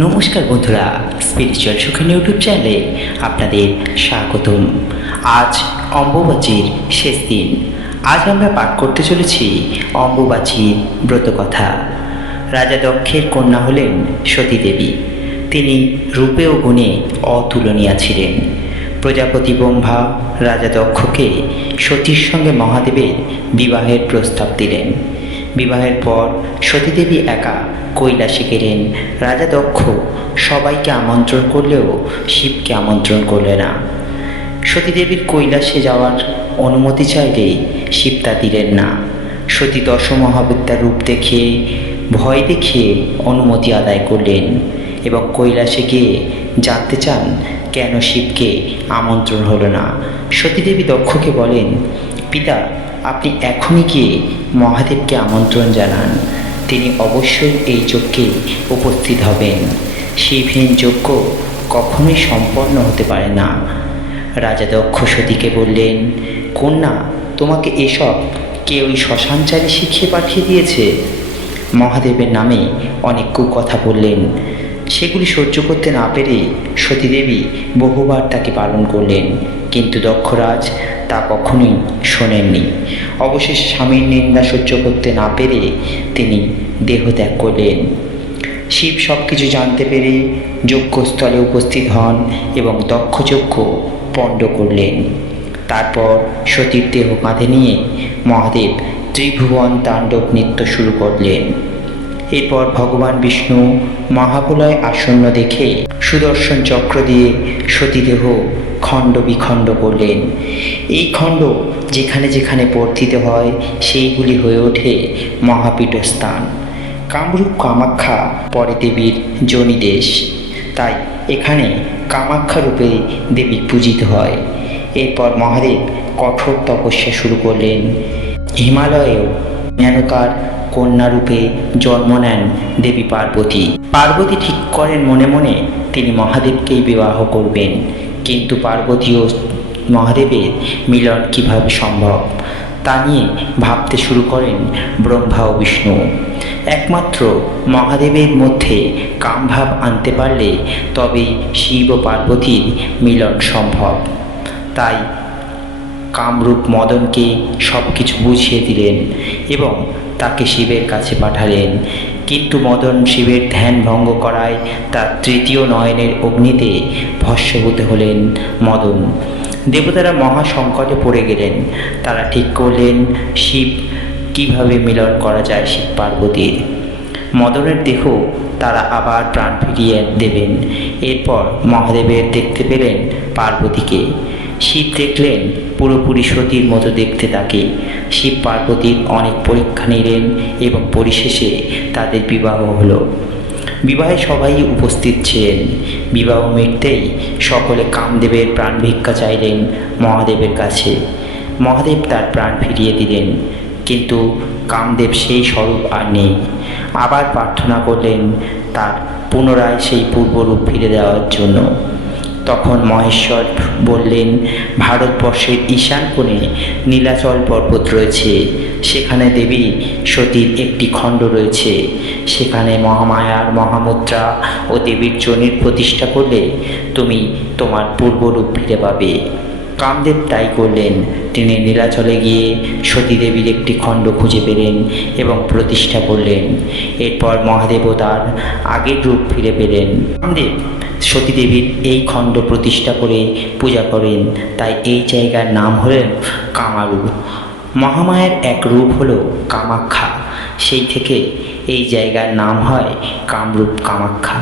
নমস্কার বন্ধুরা, spiritual Sukhen YouTube চ্যানেলে আপনাদের স্বাগতম। আজ অম্বুবাচীর শেষ দিন। আজ আমরা পাঠ করতে চলেছি অম্বুবাচীর ব্রতকথা। রাজা দক্ষের কন্যা হলেন সতী দেবী। তিনি রূপে ও গুণে অতুলনীয়া ছিলেন। প্রজাপতি ব্রহ্মা রাজা দক্ষকে সতীর সঙ্গে মহাদেবের বিবাহের প্রস্তাব দিলেন। বিবাহের পর সতীদেবী একা কৈলাসে গেলেন। রাজা দক্ষ সবাইকে আমন্ত্রণ করলেও শিবকে আমন্ত্রণ করলে না। সতীদেবীর কৈলাসে যাওয়ার অনুমতি চাইলে শিব তা দিলেন না। সতী দশ মহাবিদ্যার রূপ দেখিয়ে ভয় দেখিয়ে অনুমতি আদায় করলেন এবং কৈলাসে গিয়ে জানতে চান কেন শিবকে আমন্ত্রণ হলো না। সতীদেবী দক্ষকে বলেন, পিতা, আপনি এখনই গিয়ে মহাদেবকে আমন্ত্রণ জানান। তিনি অবশ্যই এই যজ্ঞে উপস্থিত হবেন। শিবহীন যজ্ঞ কখনোই সম্পন্ন হতে পারে না। রাজা দক্ষ সতীকে বললেন, কন্যা, তোমাকে এসব কে ওই শ্মশানচারী শিখিয়ে পাঠিয়ে দিয়েছে? মহাদেবের নামে অনেক কুকথা বললেন। সেগুলি সহ্য করতে না পেরে সতীদেবী বহুবার তাকে পালন করলেন, কিন্তু দক্ষরাজ তা কখনোই শোনেননি। অবশেষে স্বামীর নিন্দা সহ্য করতে না পেরে তিনি দেহত্যাগ করলেন। শিব সব কিছু জানতে পেরে যজ্ঞস্থলে উপস্থিত হন এবং দক্ষযজ্ঞ পণ্ড করলেন। তারপর সতীর দেহ কাঁধে নিয়ে মহাদেব ত্রিভুবন তাণ্ডব নৃত্য শুরু করলেন। এরপর ভগবান বিষ্ণু মহাপ্রলয় আসন্ন দেখে সুদর্শন চক্র দিয়ে সতীদেহ খণ্ড বিখণ্ড করলেন। এই খণ্ড যেখানে যেখানে পর্তিত হয় সেইগুলি হয়ে ওঠে মহাপীঠস্থান। কামরূপ কামাখ্যা পরে দেবীর যোনিদেশ, তাই এখানে কামাখ্যা রূপে দেবী পূজিত হয়। এরপর মহাদেব কঠোর তপস্যা শুরু করলেন। হিমালয়েও মেনকার কন্যারূপে জন্ম নেন দেবী পার্বতী। পার্বতী ঠিক করেন মনে মনে তিনি মহাদেবকেই বিবাহ করবেন, কিন্তু পার্বতী ও মহাদেবের মিলন কিভাবে সম্ভব তা নিয়ে ভাবতে শুরু করেন ব্রহ্মা ও বিষ্ণু। একমাত্র মহাদেবের মধ্যে কামভাব আনতে পারলে তবেই শিব ও পার্বতীর মিলন সম্ভব। তাই কামরূপ মদনকে সব কিছু বুঝিয়ে দিলেন এবং তাকে শিবের কাছে পাঠালেন। কিন্তু মদন শিবের ধ্যান ভঙ্গ করায় তার তৃতীয় নয়নের অগ্নিতে ভস্মীভূত হলেন মদন। দেবতারা মহা সংকটে পড়ে গেলেন। তারা ঠিক করলেন শিব কিভাবে মিলন করা যায় শিব পার্বতীর। মদনের দেহ তারা আবার প্রাণ ফিরিয়ে দেবেন। এরপর মহাদেবের দেখতে পেলেন পার্বতীকে। শিব দেখলেন পুরোপুরি সতীর মতো দেখতে তাকে। শিব পার্বতীর অনেক পরীক্ষা নিলেন এবং পরিশেষে তাদের বিবাহ হলো। বিবাহে সবাই উপস্থিত ছিলেন। বিবাহ মিটতেই সকলে কামদেবের প্রাণ ভিক্ষা চাইলেন মহাদেবের কাছে। মহাদেব তার প্রাণ ফিরিয়ে দিলেন, কিন্তু কামদেব সেই স্বরূপ আর নেই। আবার প্রার্থনা করলেন তার পুনরায় সেই পূর্বরূপ ফিরে দেওয়ার জন্য। তখন মহেশ্বর বললেন, ভারতবর্ষের ঈশান কোণে নীলাচল পর্বত রয়েছে, সেখানে দেবী সতীর একটি খণ্ড রয়েছে। সেখানে মহামায়ার মহামুদ্রা ও দেবীর যোনির প্রতিষ্ঠা করলে তুমি তোমার পূর্বরূপ ফিরে পাবে। কামদেব তাই করলেন। তিনি নীলাচলে গিয়ে সতীদেবীর একটি খণ্ড খুঁজে পেলেন এবং প্রতিষ্ঠা করলেন। এরপর মহাদেবও তার আগের রূপ ফিরে পেলেন। কামদেব সতীদেবীর এই খণ্ড প্রতিষ্ঠা করে পূজা করেন, তাই এই জায়গার নাম হলেন কামারূপ। মহামায়ার এক রূপ হলো কামাখ্যা, সেই থেকে এই জায়গার নাম হয় কামরূপ কামাখ্যা।